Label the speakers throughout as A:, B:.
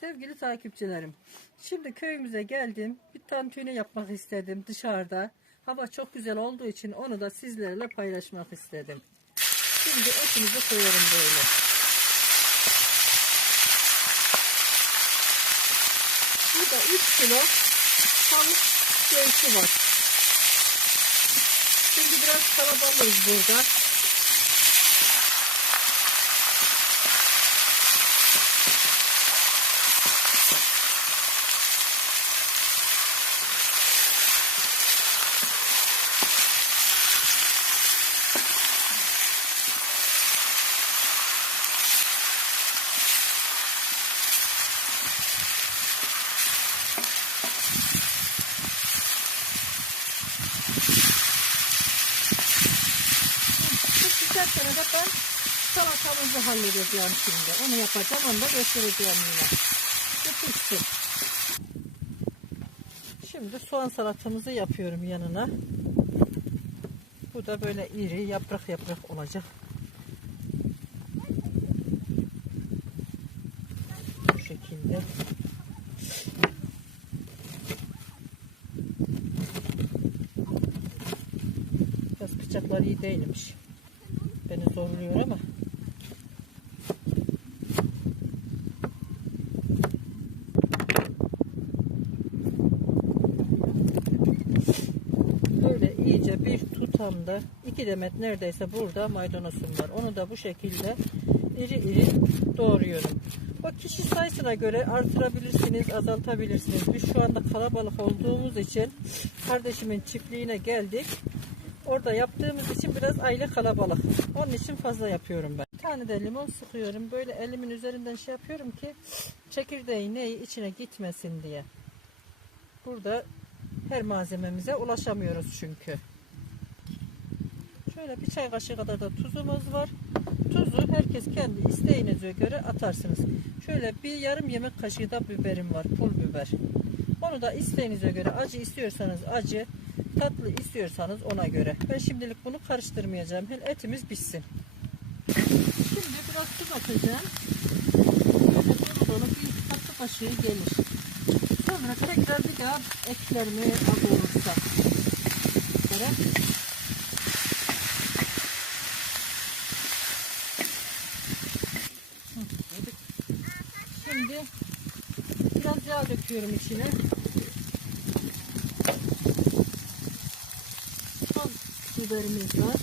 A: Sevgili takipçilerim, şimdi köyümüze geldim. Bir tantuni yapmak istedim dışarıda. Hava çok güzel olduğu için onu da sizlerle paylaşmak istedim. Şimdi etimizi koyuyorum böyle. Burada 3 kilo tavuk göğsü var. Şimdi biraz kalabalığız burada. Pişerken de ben salatamızı halledeceğim şimdi. Onu yapacağım, onu da göstereceğim yine. Bu pişsin. Şimdi soğan salatamızı yapıyorum yanına. Bu da böyle iri yaprak yaprak olacak. Bu şekilde. Biraz bıçaklar iyi değilmiş. Zorluyor ama. Böyle iyice bir tutamda iki demet neredeyse burada maydanozum var. Onu da bu şekilde iri iri doğruyorum. O kişi sayısına göre artırabilirsiniz, azaltabilirsiniz. Biz şu anda kalabalık olduğumuz için kardeşimin çiftliğine geldik. Orada yaptığımız için biraz aile kalabalık. Onun için fazla yapıyorum ben. Bir tane de limon sıkıyorum. Böyle elimin üzerinden şey yapıyorum ki çekirdeği neyi içine gitmesin diye. Burada her malzememize ulaşamıyoruz çünkü. Şöyle bir çay kaşığı kadar da tuzumuz var. Tuzu herkes kendi isteğinize göre atarsınız. Şöyle bir yarım yemek kaşığı da biberim var. Pul biber. Onu da isteğinize göre acı istiyorsanız acı, tatlı istiyorsanız ona göre. Ben şimdilik bunu karıştırmayacağım. Hem etimiz pişsin. Şimdi biraz tuz atacağım. Bunu bir tatlı kaşığı gelir. Sonra tekrar bir daha etlerimi kavurursak. Sonra Şimdi yağ döküyorum içine. Son biberimiz var.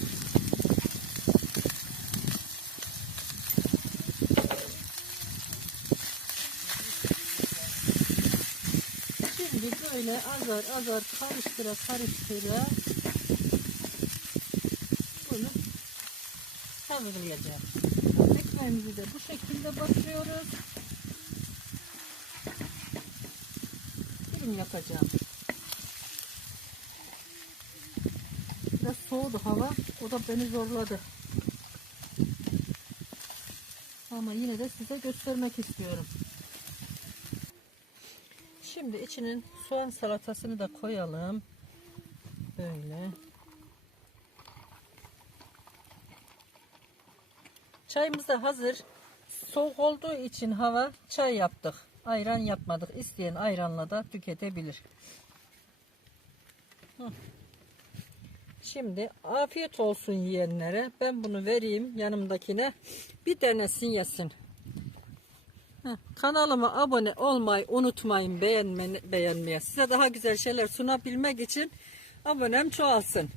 A: Şimdi böyle azar azar karıştıra karıştıra bunu hazırlayacağım. Ekmeğimizi de bu şekilde batırıyoruz. Dilim yapacağım. Biraz soğudu hava. O da beni zorladı. Ama yine de size göstermek istiyorum. Şimdi içinin soğan salatasını da koyalım. Böyle. Çayımız da hazır. Soğuk olduğu için hava çay yaptık. Ayran yapmadık. İsteyen ayranla da tüketebilir. Şimdi afiyet olsun yiyenlere. Ben bunu vereyim yanımdakine. Bir denesin yesin. Kanalıma abone olmayı unutmayın beğenme, beğenmeye. Size daha güzel şeyler sunabilmek için abonem çoğalsın.